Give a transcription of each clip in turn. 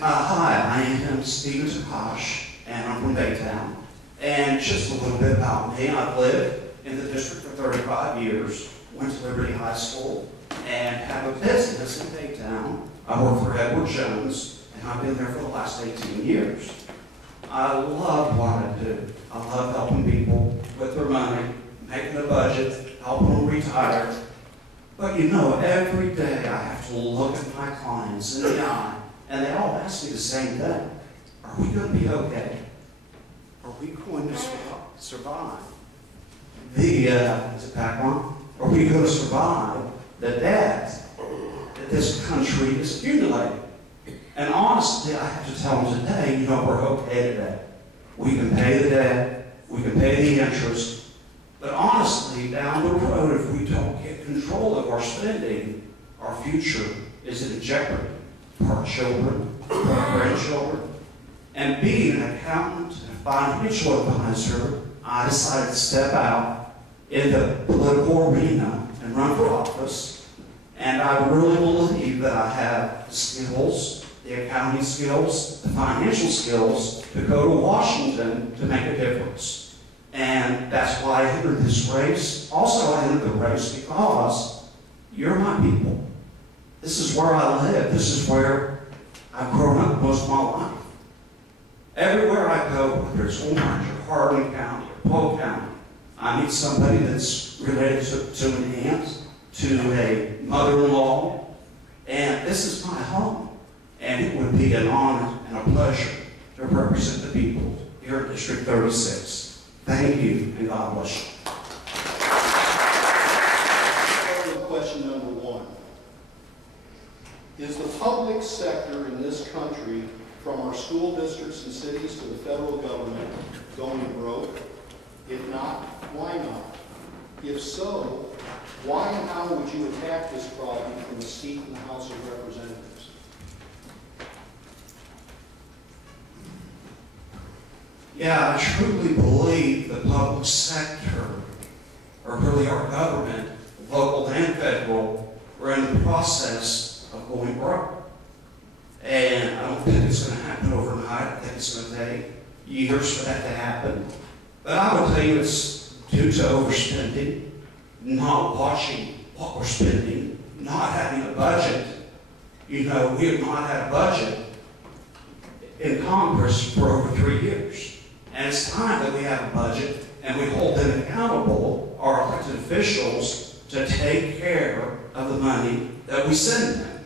Hi, I am Stephen Takach, and I'm from Baytown. And just a little bit about me. I've lived in the district for 35 years, went to Liberty High School, and have a business in Baytown. I work for Edward Jones, and I've been there for the last 18 years. I love what I do. I love helping people with their money, making a budget, helping them retire. But you know, every day I have to look at my clients in the eye, and they all ask me the same thing. Are we going to be okay? Are we going to survive is it back on? Are we going to survive the debt that this country is accumulating? And honestly, I have to tell them today, you know, we're okay today. We can pay the debt, we can pay the interest, but honestly, down the road, if we don't get control of our spending, our future is in jeopardy for our children, for our grandchildren. And being an accountant and a financial advisor, I decided to step out in the political arena and run for office. And I really believe that I have the skills, the accounting skills, the financial skills to go to Washington to make a difference. And that's why I entered this race. Also, I entered the race because you're my people. This is where I live. This is where I've grown up most of my life. Everywhere I go, whether it's Orange or Hardin County or Polk County, I meet somebody that's related to an aunt, to a mother-in-law, and this is my home. And it would be an honor and a pleasure to represent the people here at District 36. Thank you, and God bless you. Question number one. Is the public sector in this country, from our school districts and cities to the federal government, going broke? If not, why not? If so, why and how would you attack this problem from a seat in the House of Representatives? Yeah, I truly believe the public sector, or really our government, local and federal, we're in the process of going broke. And I don't think it's going to happen overnight. I think it's going to take years for that to happen. But I would tell you it's due to overspending, not watching what we're spending, not having a budget. You know, we have not had a budget in Congress for over 3 years. And it's time that we have a budget and we hold them accountable, our elected officials, to take care of the money that we send them.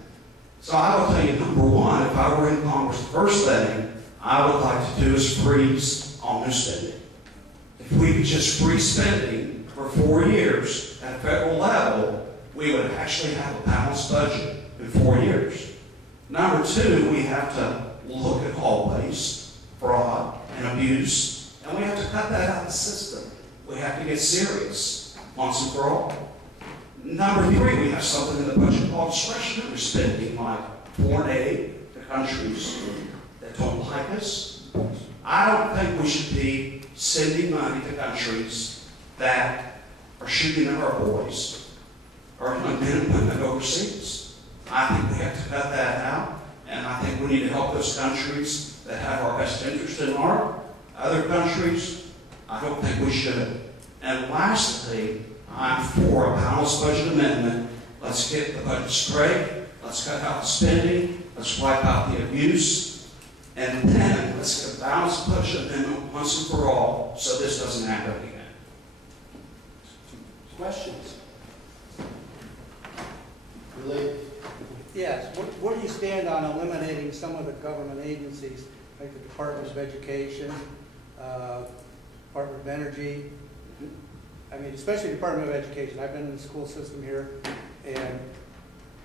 So I will tell you, number one, if I were in Congress, the first thing I would like to do is freeze all new spending. If we could just freeze spending for 4 years at a federal level, we would actually have a balanced budget in 4 years. Number two, we have to look at all waste, fraud, and abuse, and we have to cut that out of the system. We have to get serious once and for all. Number three, we have something in the budget called discretionary spending, like foreign aid to countries that don't like us. I don't think we should be sending money to countries that are shooting at our boys or men and women overseas. I think we have to cut that out, and I think we need to help those countries that have our best interest in heart. Other countries, I don't think we should. And lastly, I'm for a balanced budget amendment. Let's get the budget straight. Let's cut out the spending. Let's wipe out the abuse. And then let's get a balanced budget amendment once and for all so this doesn't happen again. Questions? Really? Yes. Where do you stand on eliminating some of the government agencies, like the Department of Education, Department of Energy? I mean, especially the Department of Education. I've been in the school system here, and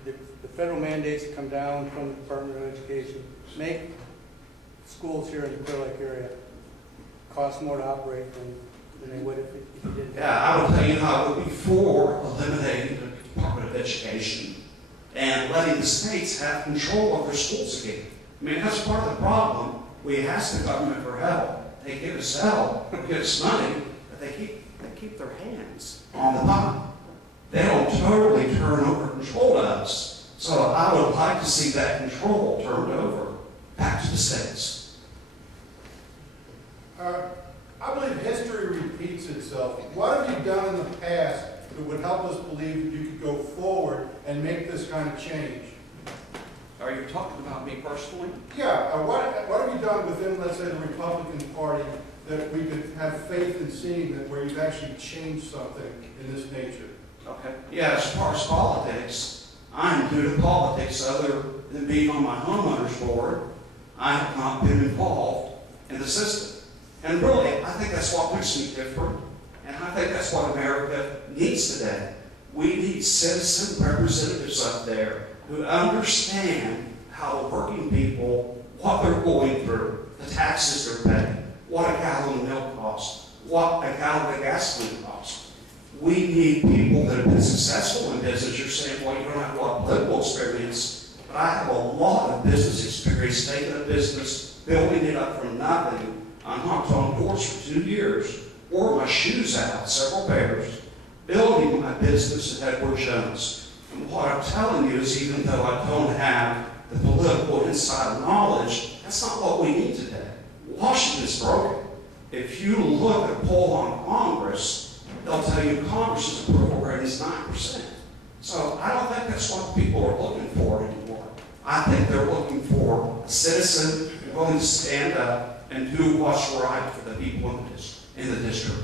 the federal mandates that come down from the Department of Education make schools here in the Clear Lake area cost more to operate than they would if you didn't. Yeah, I would tell you, I would be for eliminating the Department of Education and letting the states have control of their schools again. I mean, that's part of the problem. We ask the government for help. They give us help, give us money, but they keep their hands on the pie. They don't totally turn over control to us. So I would like to see that control turned over Back to the States. I believe history repeats itself. What have you done in the past that would help us believe that you could go forward and make this kind of change? Are you talking about me personally? Yeah, what have you done within, let's say, the Republican Party that we could have faith in seeing that where you've actually changed something in this nature? Okay. Yeah, as far as politics, I'm new to politics other than being on my homeowner's board. I have not been involved in the system. And really, I think that's what makes me different. And I think that's what America needs today. We need citizen representatives up there who understand how the working people, what they're going through, the taxes they're paying, what a gallon of milk costs, what a gallon of gasoline costs. We need people that have been successful in business. You're saying, well, you don't have a lot of political experience, but I have a lot of business experience, taking a business, building it up from nothing. I knocked on doors for 2 years, wore my shoes out, several pairs, building my business at Edward Jones. And what I'm telling you is, even though I don't have the political inside knowledge, that's not what we need today. Washington's broken. If you look at a poll on Congress, they'll tell you Congress's approval rating is 9%. So I don't think that's what people are looking for anymore. I think they're looking for a citizen willing to stand up and do what's right for the people in the district.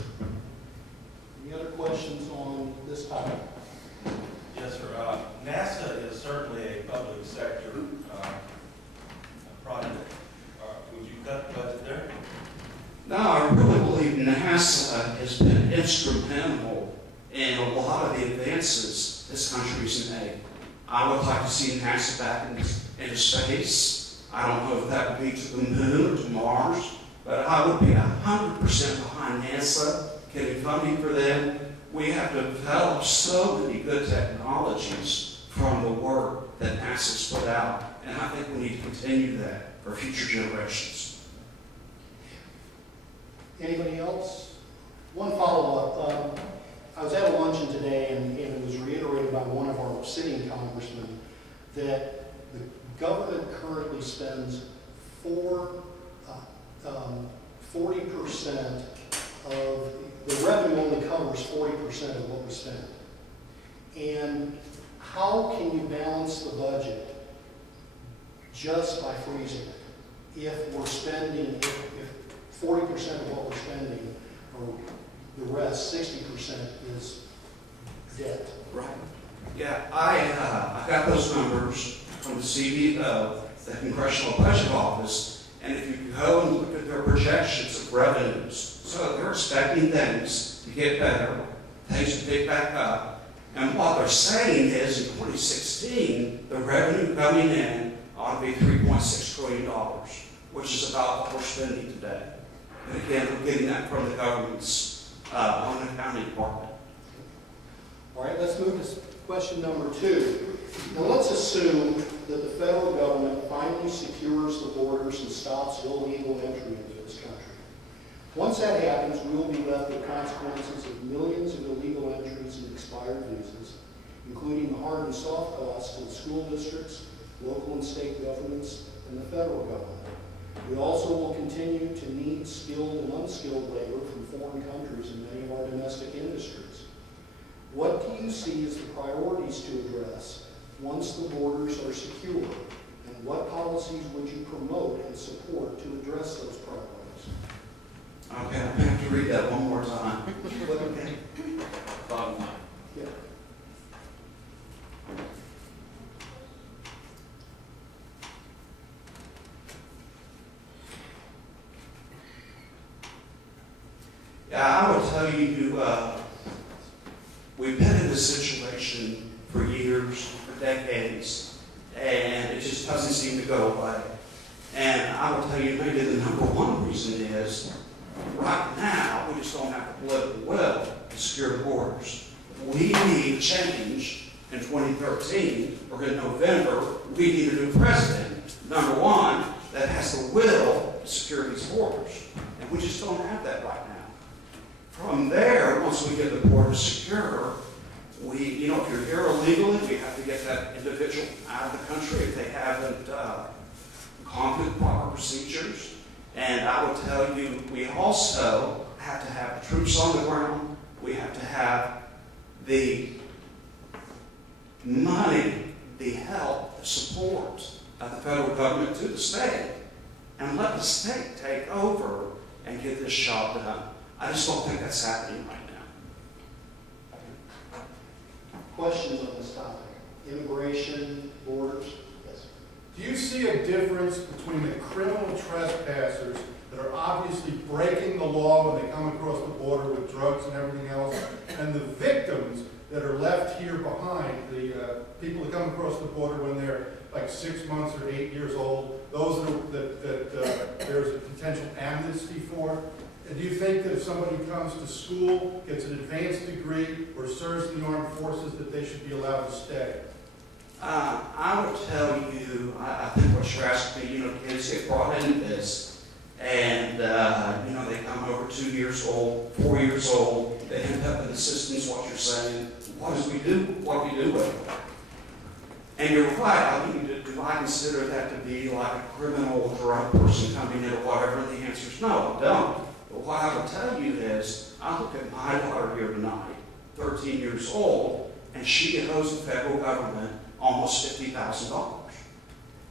Any other questions on this topic? Yes, sir. NASA is certainly a public sector project. Would you cut the budget there? No, I really believe NASA has been instrumental in a lot of the advances this country's made. I would like to see NASA back into space. I don't know if that would be to the moon or to Mars, but I would be 100% behind NASA, getting funding for them. We have developed so many good technologies from the work that NASA's put out, and I think we need to continue that for future generations. Anybody else? One follow-up. I was at a luncheon today, and it was reiterated by one of our sitting congressmen that the government currently spends 40% of the revenue only covers 40% of what we spend. And how can you balance the budget just by freezing it? If we're spending, if 40% of what we're spending, or the rest, 60%, is debt. Right. Yeah, I got those numbers from the CBO, the Congressional Budget Office, and if you go and look at their projections of revenues, so they're expecting things to get better, things to pick back up, and what they're saying is in 2016, the revenue coming in ought to be $3.6 trillion, which is about what we're spending today. And again, we're getting that from the government's own accounting department. All right, let's move to question number 2. Now let's assume that the federal government finally secures the borders and stops illegal entry into this country. Once that happens, we will be left with consequences of millions of illegal entries and expired visas, including the hard and soft costs to the school districts, local and state governments, and the federal government. We also will continue to need skilled and unskilled labor from foreign countries in many of our domestic industries. What do you see as the priorities to address once the borders are secure, and what policies would you promote and support to address those priorities? Okay, I have to read that one more time. Okay. Bottom line. Yeah. Yeah, I would tell you, we've been in this situation for years, for decades, and it just doesn't seem to go away. And I will tell you, maybe the number one reason is, right now, we just don't have the political will to secure the borders. We need change in 2013, or in November. We need a new president, number one, that has the will to secure these borders. And we just don't have that right now. From there, once we get the border secure, if you're here illegally, we have to get that individual out of the country if they haven't conflict proper procedures. And I will tell you, we also have to have the troops on the ground. We have to have the money, the help, the support of the federal government to the state, and let the state take over and get this job done. I just don't think that's happening right now. Questions on this topic? Immigration, borders? Yes. Do you see a difference between the criminal trespassers that are obviously breaking the law when they come across the border with drugs and everything else, and the victims that are left here behind, the people that come across the border when they're like 6 months or 8 years old, those that there's a potential amnesty for? And do you think that if somebody comes to school, gets an advanced degree, or serves in the armed forces, that they should be allowed to stay? I will tell you, I think what you're asking me, kids get brought into this, and, they come over 2 years old, 4 years old, they end up in the system, is what you're saying. What do we do? What do we do with them? And you're right, I mean, do I consider that to be like a criminal or drug person coming in or whatever? And the answer is no, I don't. But what I will tell you is, I look at my daughter here tonight, 13 years old, and she owes the federal government almost $50,000.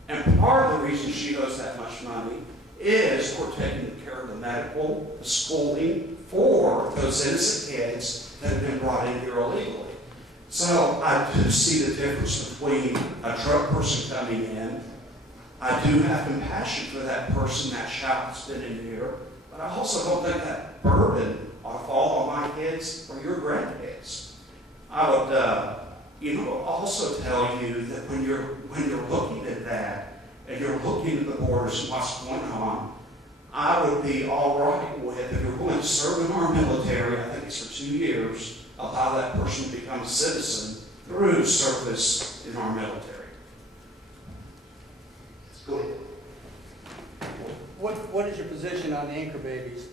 And part of the reason she owes that much money is we're taking care of the medical, the schooling for those innocent kids that have been brought in here illegally. So I do see the difference between a drug person coming in. I do have compassion for that person, that child that's been in here, but I also don't think that burden ought to fall on my kids or your grandkids. I would also tell you that when you're looking at that and you're looking at the borders and what's going on, I would be all right with, if you're going to serve in our military, I think it's for 2 years, allow that person to become a citizen through service in our military. Go ahead. What is your position on the anchor babies?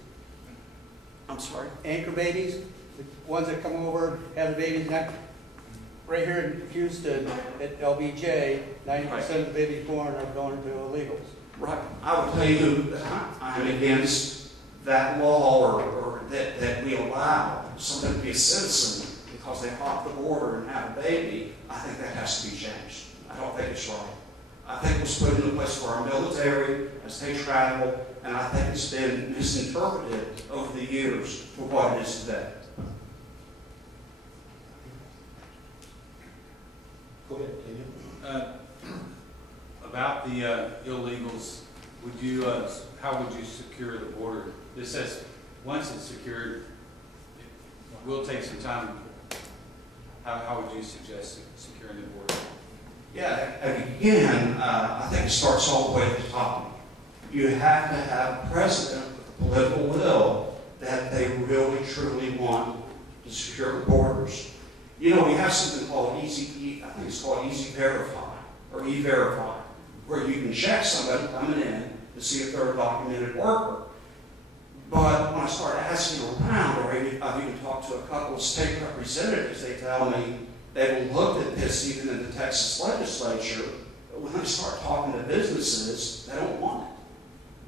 I'm sorry? Anchor babies, the ones that come over, have the babies, not right here in Houston at LBJ, 90% of the babies born are going to illegals. Right. I would tell you that I'm against that law or that we allow somebody to be a citizen because they hop the border and have a baby. I think that has to be changed. I don't think it's right. I think it was put into place for our military as they travel, and I think it's been misinterpreted over the years for what it is today. Go ahead, Daniel. About the illegals, how would you secure the border? This says once it's secured, it will take some time. How would you suggest securing the border? Yeah, again, I think it starts all the way at the top. You have to have a president with political will that they really, truly want to secure the borders. We have something called I think it's called Easy Verify, or E-Verify, where you can check somebody coming in to see if they're a documented worker. But when I start asking around, or I've even talked to a couple of state representatives, they tell me they've looked at this even in the Texas legislature, but when they start talking to businesses, they don't want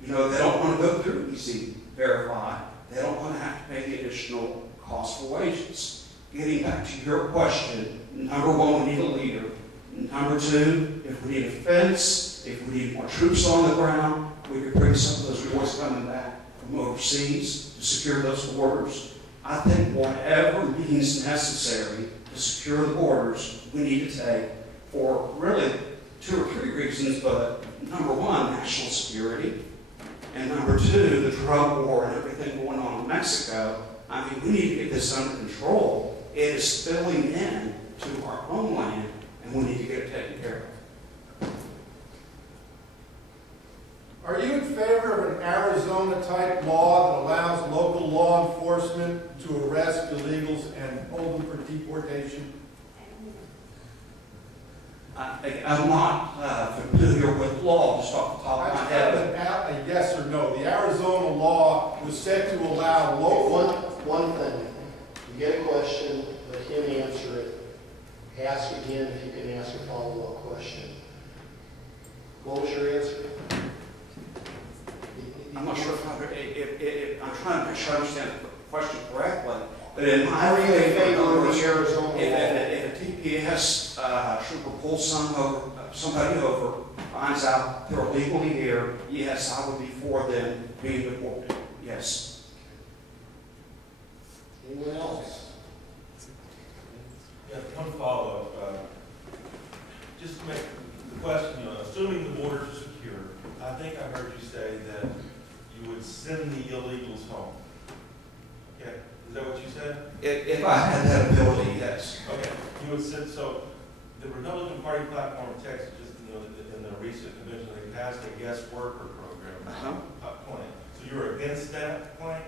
it. They don't want to go through Easy Verify. They don't want to have to pay the additional cost for wages. Getting back to your question, number one, we need a leader. Number two, if we need a fence, if we need more troops on the ground, we could bring some of those boys coming back from overseas to secure those borders. I think whatever means necessary to secure the borders, we need to take for really 2 or 3 reasons, but number one, national security, and number two, the drug war and everything going on in Mexico. I mean, we need to get this under control. It is spilling in to our homeland, and we need to get it taken care of. Are you in favor of an Arizona-type law that allows local law enforcement to arrest illegals and hold them for deportation? I'm not familiar with law, just off the top of my head. A yes or no. The Arizona law was set to allow local... One thing. You get a question, let him answer it. Ask again if you can ask a follow-up question. What was your answer? I'm not sure if I'm trying to make sure I understand the question correctly, but in my Are you in opinion, favor of the Arizona law? if a TPS trooper pulls somebody over, finds out they're illegally here, yes, I would be for them being deported. Yes. Anyone else? Yeah, one follow-up. Just to make the question, assuming the borders are secure, I think I heard you say that you would send the illegals home. Okay, is that what you said? If I had that ability, yes. Okay, you would send, so the Republican Party platform in Texas, just, in the recent convention, they passed a guest worker program plan. So you're against that plan?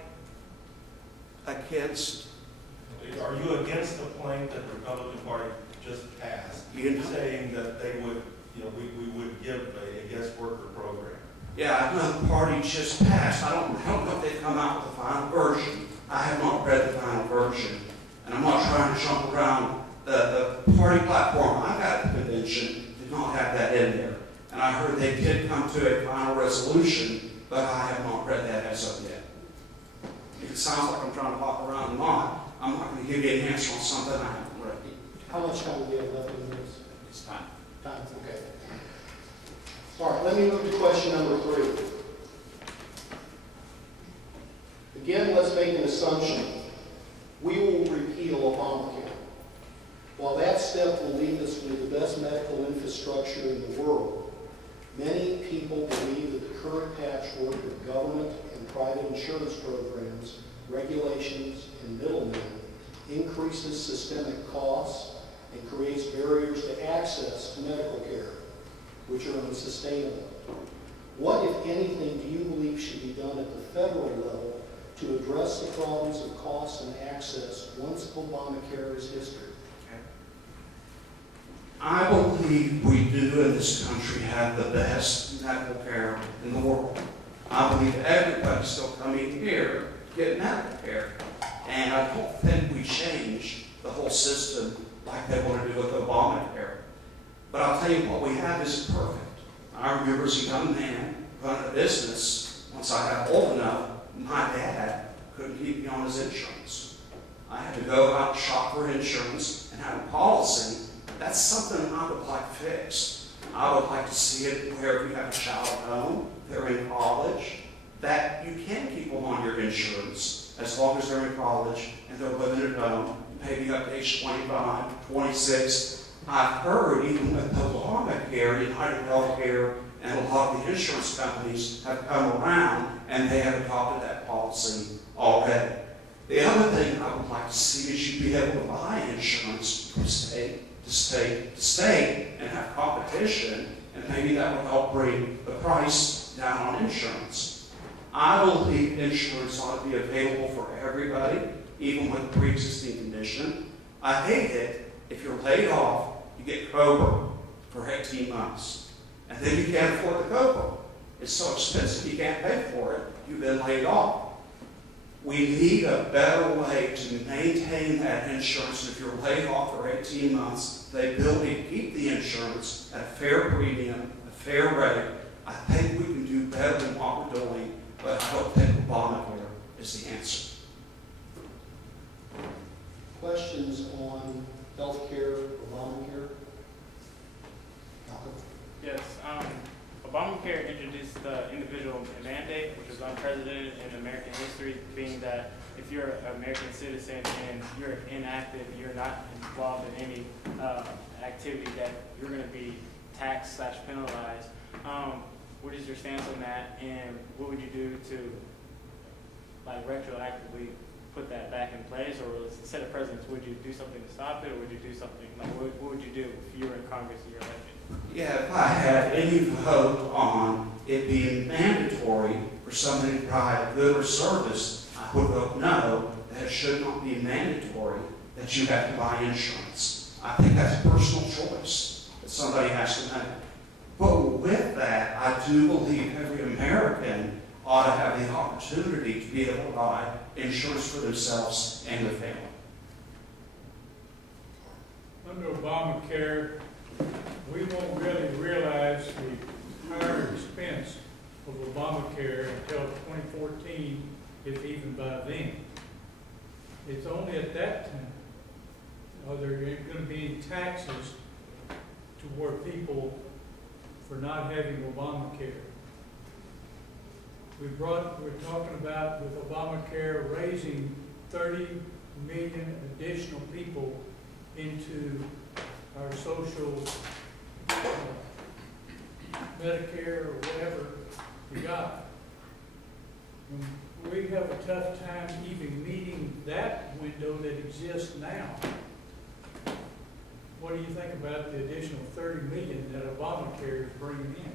Against, Are you against the plan that the Republican Party just passed, saying that they would, we would give a guest worker program? yeah, I know the party just passed. I don't know if they've come out with the final version. I have not read the final version, and I'm not trying to jump around. The party platform I got at the convention did not have that in there, and I heard they did come to a final resolution, but I have not read that as of yet. It sounds like I'm trying to hop around and on. I'm not going to give you an answer on something I haven't read. How much time do we have left in this? It's time. Time, okay. All right, let me move to question number 3. Again, let's make an assumption. We will repeal Obamacare. While that step will leave us with the best medical infrastructure in the world, many people believe that the current patchwork of government and private insurance programs, regulations, and middlemen increases systemic costs and creates barriers to access to medical care, which are unsustainable. What, if anything, do you believe should be done at the federal level to address the problems of cost and access once Obamacare is history? I believe we do in this country have the best medical care in the world. I believe everybody's still coming here to get medical care. And I don't think we change the whole system like they want to do with Obamacare. But I'll tell you what we have isn't perfect. I remember as a young man running a business, once I got old enough, my dad couldn't keep me on his insurance. I had to go out and shop for insurance and have a policy. That's something I would like fixed. I would like to see it where if you have a child at home, they're in college, that you can keep them on your insurance as long as they're in college and they're living at home, maybe up to age 25, 26. I've heard even with Obamacare, United Healthcare, and a lot of the insurance companies have come around and they have adopted that policy already. The other thing I would like to see is you be able to buy insurance from state to state to state and have competition, and maybe that will help bring the price down on insurance. I believe insurance ought to be available for everybody, even with a pre-existing condition. I hate it if you're laid off, you get COBRA for 18 months, and then you can't afford the COBRA. It's so expensive you can't pay for it. You've been laid off. We need a better way to maintain that insurance. If you're laid off for 18 months, they bill you to keep the insurance at a fair premium, a fair rate. I think we can do better than what we're doing, but I don't think Obamacare is the answer. Questions on health care, Obamacare? Malcolm? Yes. Obamacare introduced the individual mandate, which is unprecedented in American history, being that if you're an American citizen and you're inactive, you're not involved in any activity, that you're going to be taxed / penalized. What is your stance on that, and what would you do to retroactively put that back in place, or set of precedents? Would you do something to stop it, or would you do something what would you do if you were in Congress and you're elected? Yeah, if I had any vote on it being mandatory for somebody to provide a good or service, I would vote no, that it should not be mandatory that you have to buy insurance. I think that's a personal choice that somebody has to make. But with that, I do believe every American ought to have the opportunity to be able to buy insurance for themselves and their family. Under Obamacare, we won't really realize the higher expense of Obamacare until 2014, if even by then. It's only at that time, are there going to be taxes toward people for not having Obamacare? We're talking about with Obamacare raising 30 million additional people into our social Medicare or whatever we got. We have a tough time even meeting that window that exists now. What do you think about the additional 30 million that Obamacare is bringing in?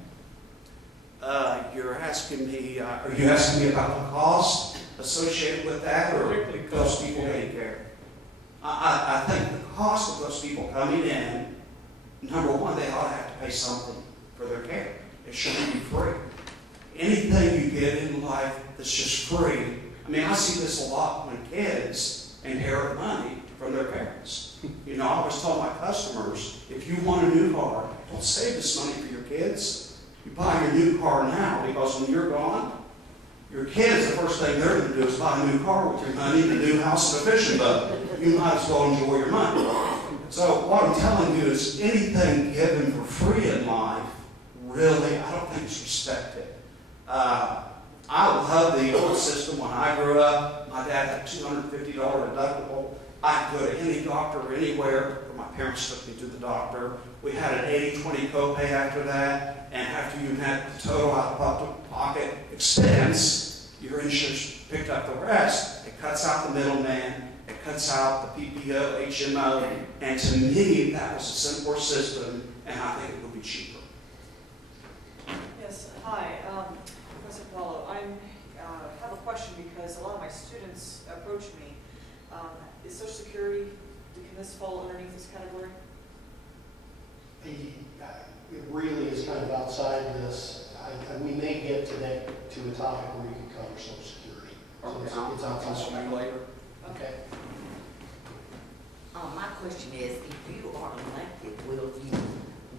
You're asking me, are you asking me about the cost associated with that, or Particularly those cost, people yeah. getting care? I think the cost of those people coming in, number one, they ought to have to pay something for their care. It shouldn't be free. Anything you get in life that's just free, I mean, I see this a lot when kids inherit money from their parents. You know, I always tell my customers, if you want a new car, don't save this money for your kids. You buy your new car now, because when you're gone, your kids, the first thing they're going to do is buy a new car with your money, and a new house, and a fishing boat. You might as well enjoy your money. So what I'm telling you is anything given for free in life, really, I don't think it's respected. I love the old system. When I grew up, my dad had a $250 deductible. I could go to any doctor anywhere. My parents took me to the doctor. We had an 80-20 copay after that, and after you had the total out-of-pocket expense, your insurance picked up the rest. It cuts out the middleman. It cuts out the PPO, HMO, and to me, that was a simpler system, and I think it would be cheaper. Yes, hi, Professor Paulo. I have a question because a lot of my students approach me. Is Social Security, can this fall underneath this category? It really is kind of outside this. We may get to a topic where we can cover Social Security. So it's outside. Later. Okay. My question is, if you are elected, will you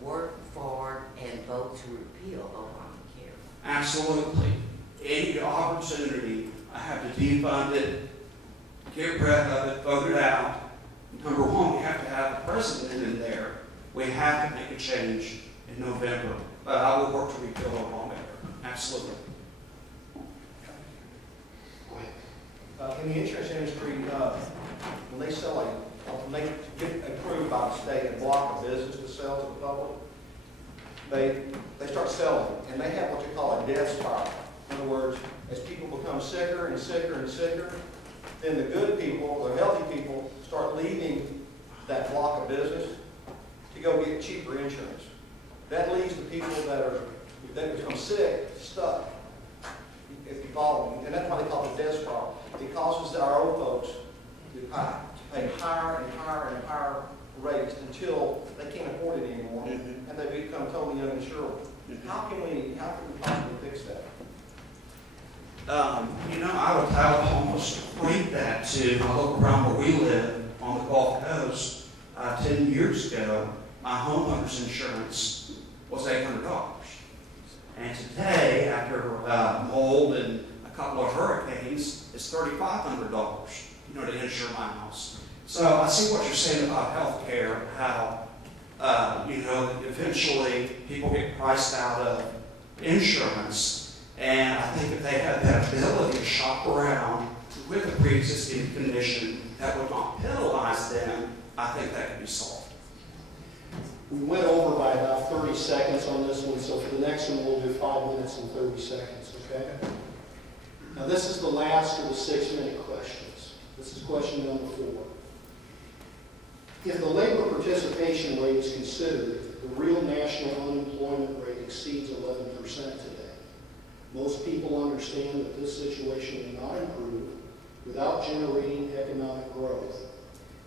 work for and vote to repeal Obamacare? Absolutely. Any opportunity, I have to defund it, get rid of it, vote it out. Number one, we have to have a president in there. We have to make a change in November. But I will work to repeal Obamacare. Absolutely. In the insurance industry, when they sell when they get approved by the state and block a business to sell to the public, they start selling, and they have what you call a death spiral. In other words, as people become sicker and sicker and sicker, then the good people, the healthy people, start leaving that block of business to go get cheaper insurance. That leaves the people that become sick stuck, if you follow me. And that's why they call it the death spiral. It causes our old folks to pay higher and higher and higher rates until they can't afford it anymore, and they become totally uninsurable. How can we possibly fix that? You know, I would almost equate that to, if I look around where we live on the Gulf Coast, 10 years ago, my homeowner's insurance was $800. And today, after mold and a couple of hurricanes, it's $3,500, you know, to insure my house. So I see what you're saying about health care, how, you know, eventually people get priced out of insurance. And I think if they had that ability to shop around with a pre-existing condition that would not penalize them, I think that could be solved. We went over by about 30 seconds on this one, so for the next one, we'll do 5 minutes and 30 seconds, okay? Now, this is the last of the 6-minute questions. This is question number 4. If the labor participation rate is considered, the real national unemployment rate exceeds 11% today. Most people understand that this situation will not improve without generating economic growth.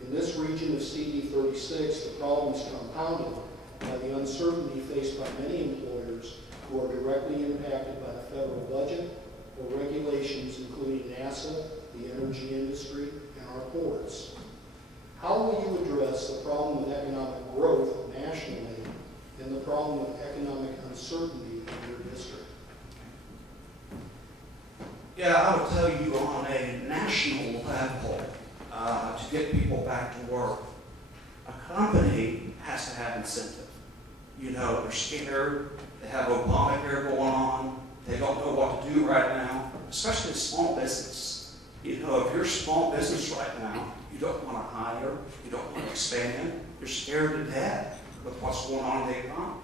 In this region of CD36, the problem is compounded by the uncertainty faced by many employers who are directly impacted by the federal budget or regulations including NASA, the energy industry, and our ports. How will you address the problem of economic growth nationally and the problem of economic uncertainty in your district? have incentive. You know, they're scared, they have Obamacare going on, they don't know what to do right now, especially small business. You know, if you're a small business right now, you don't want to hire, you don't want to expand, you're scared to death with what's going on in the economy.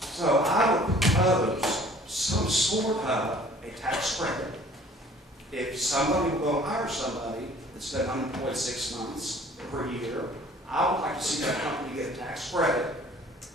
So I would propose some sort of a tax credit. If somebody will go hire somebody that's been unemployed 6 months or a year, I would like to see that company get a tax credit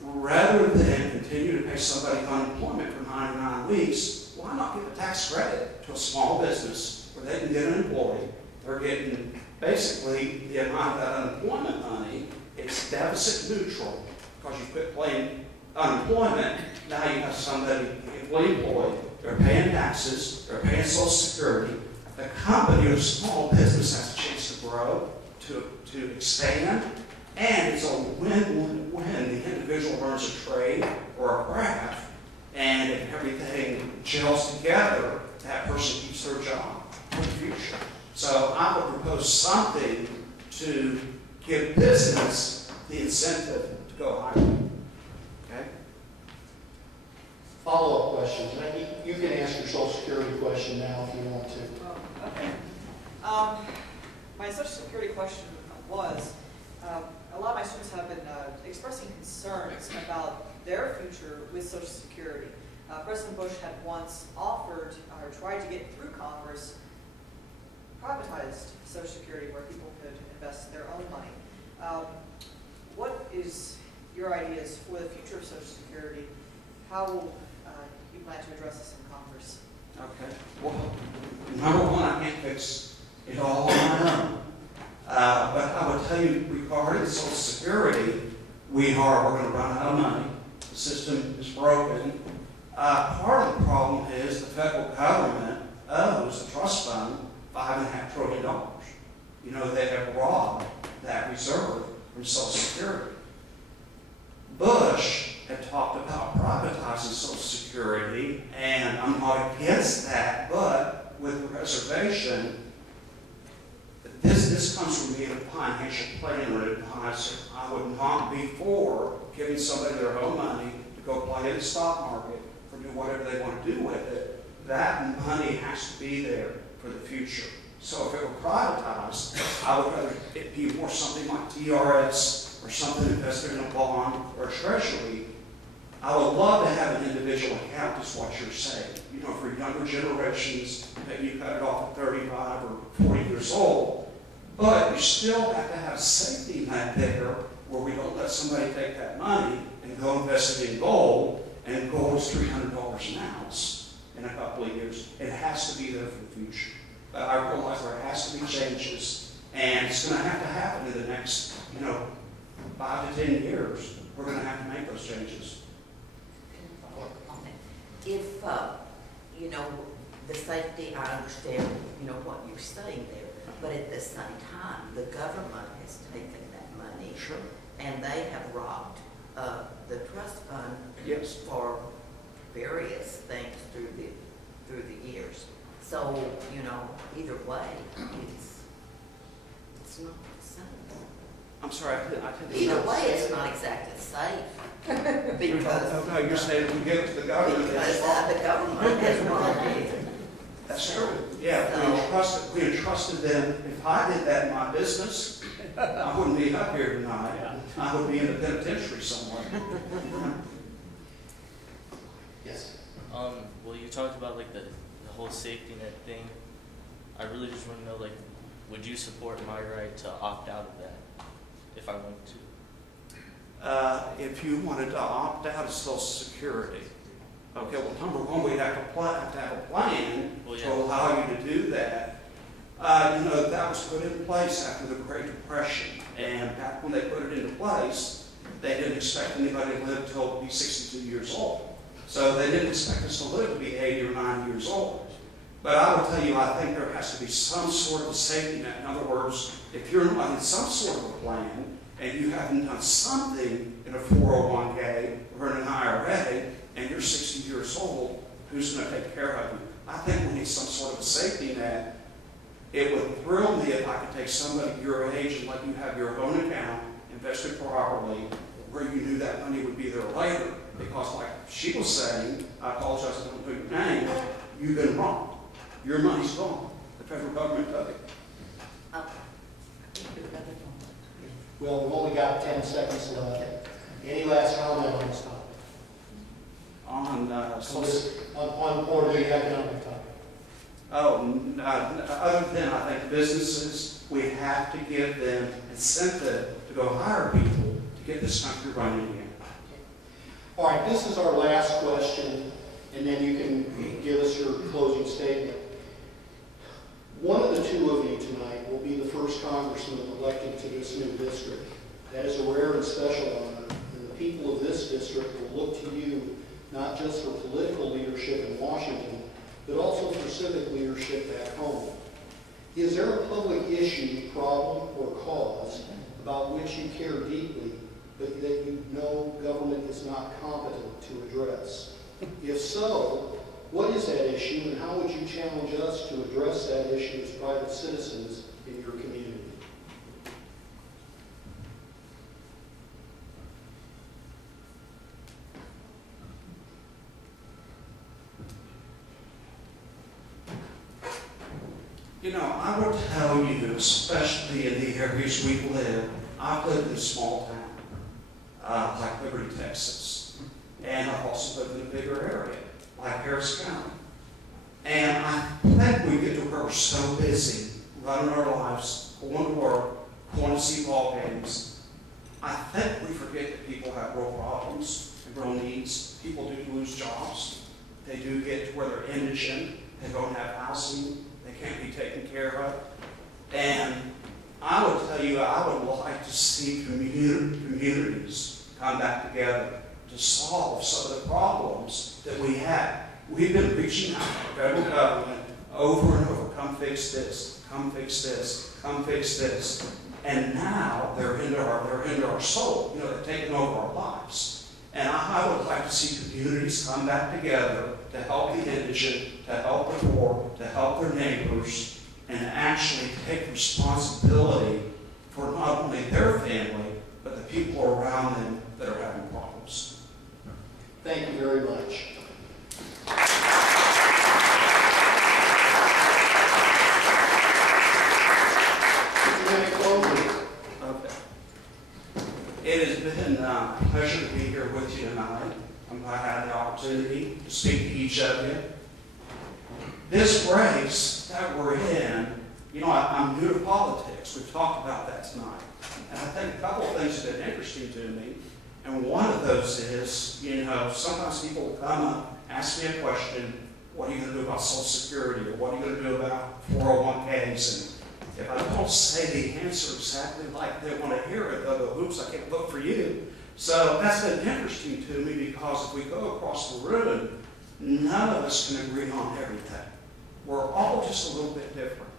rather than continue to pay somebody unemployment for 99 weeks. Why not give a tax credit to a small business where they can get an employee? They're getting basically the amount of that unemployment money. It's deficit neutral because you quit paying unemployment. Now you have somebody fully employed. They're paying taxes. They're paying Social Security. The company or small business has a chance to grow, to expand, and it's a win-win-win. The individual learns a trade or a craft, and if everything gels together, that person keeps their job for the future. So I would propose something to give business the incentive to go higher. Okay? Follow-up questions. You can ask your Social Security question now if you want to. Oh, okay. My Social Security question was, a lot of my students have been expressing concerns about their future with Social Security. President Bush had once offered or tried to get through Congress privatized Social Security where people could invest their own money. What is your ideas for the future of Social Security? How will you plan to address this in Congress? Okay. Well, number one, I can't fix it all on my own. But I would tell you, regarding Social Security, we're going to run out of money. The system is broken. Part of the problem is the federal government owes the trust fund $5.5 trillion. You know, they have robbed that reserve from Social Security. Bush had talked about privatizing Social Security, and I'm not against that, but with reservation. This comes from being a financial planner and advisor. I would not be for giving somebody their own money to go play in the stock market or do whatever they want to do with it. That money has to be there for the future. So if it were privatized, I would rather it be more something like TRS or something invested in a bond or a treasury. I would love to have an individual account, is what you're saying. You know, for younger generations, maybe you cut it off at 35 or 40 years old. But you still have to have safety net there where we don't let somebody take that money and go invest it in gold, and gold is $300 an ounce in a couple of years. It has to be there for the future. But I realize there has to be changes, and it's going to happen in the next, 5 to 10 years. We're going to have to make those changes. If, the safety, I understand, what you're saying there, but at the same time, the government has taken that money. Sure. And they have robbed the trust fund. Yes. For various things through the years. So, either way, it's not the same. I'm sorry, I didn't Either way, it's not exactly safe. Because no, you're saying we give it to the government. because the government has robbed it. That's true. Yeah, we entrusted them. If I did that in my business, I wouldn't be up here tonight. I would be in the penitentiary somewhere. Yes. Well, you talked about the whole safety net thing. I really just want to know, would you support my right to opt out of that if I wanted to? If you wanted to opt out of Social Security, okay, well, number one, we'd have to have a plan to allow you to do that. That was put in place after the Great Depression, and back when they put it into place, they didn't expect anybody to live till be 62 years old. So they didn't expect us to live to be 80 or 90 years old. But I will tell you, I think there has to be some sort of a safety net. In other words, if you're not in some sort of a plan, and you haven't done something in a 401k or in an IRA, and you're 60 years old, who's going to take care of you? I think we need some sort of a safety net. It would thrill me if I could take somebody your age and let you have your own account, invested properly, where you knew that money would be there later. Because like she was saying, I apologize, I don't know your name, you've been wrong. Your money's gone. The federal government took it. Well, we've only got 10 seconds left. Any last comment on this topic? On the economic topic? Other than I think businesses, we have to give them incentive to go hire people to get this country running again. All right, this is our last question, and then you can give us your closing statement. One of the two of you tonight will be the first congressman elected to this new district. That is a rare and special honor, and the people of this district will look to you not just for political leadership in Washington, but also for civic leadership back home. Is there a public issue, problem, or cause about which you care deeply, but that you know government is not competent to address? If so, what is that issue, and how would you challenge us to address that issue as private citizens in your community? You know, I would tell you, especially in the areas we live, I've lived in a small town, like Liberty, Texas. And I've also lived in a bigger area, like Harris County. And I think we get to where we're so busy running our lives, going to work, going to see ball games. I think we forget that people have real problems and real needs. People do lose jobs. They do get to where they're indigent. They don't have housing. They can't be taken care of. And I would tell you, I would like to see communities come back together to solve some of the problems that we have. We've been reaching out to the federal government over and over, come fix this, come fix this, come fix this. And now they're into our soul. You know, they're taking over our lives. And I would like to see communities come back together to help the indigent, to help the poor, to help their neighbors, and actually take responsibility for not only their family, but the people around them that are having problems. Thank you very much. Okay. It has been a pleasure to be here with you tonight. I'm glad I had the opportunity to speak to each of you. This race that we're in, you know, I'm new to politics. We've talked about that tonight. And I think a couple of things have been interesting to me. And one of those is, you know, sometimes people will come up, ask me a question, what are you going to do about Social Security? Or what are you going to do about 401ks? And if I don't say the answer exactly like they want to hear it, they'll go, oops, I can't vote for you. So that's been interesting to me because if we go across the room, none of us can agree on everything. We're all just a little bit different.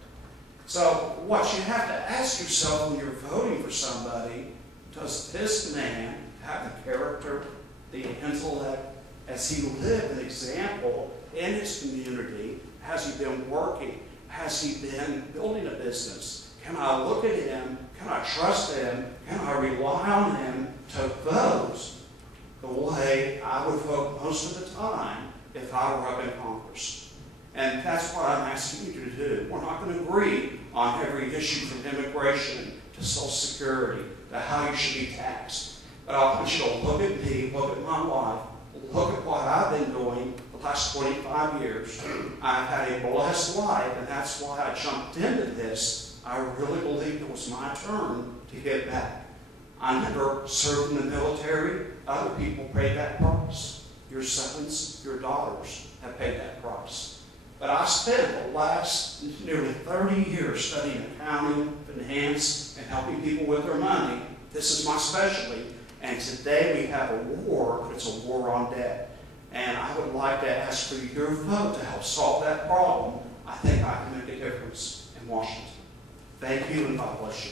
So what you have to ask yourself when you're voting for somebody, does this man have the character, the intellect, has he lived an example in his community? Has he been working? Has he been building a business? Can I look at him? Can I trust him? Can I rely on him to vote the way I would vote most of the time if I were up in Congress? And that's what I'm asking you to do. We're not going to agree on every issue from immigration to Social Security to how you should be taxed. But I want you to look at me, look at my life, look at what I've been doing the last 25 years. I've had a blessed life, and that's why I jumped into this. I really believed it was my turn to give back. I never served in the military. Other people paid that price. Your sons, your daughters have paid that price. But I spent the last nearly 30 years studying accounting, finance, and helping people with their money. This is my specialty. And today we have a war, but it's a war on debt. And I would like to ask for your vote to help solve that problem. I think I can make a difference in Washington. Thank you, and God bless you.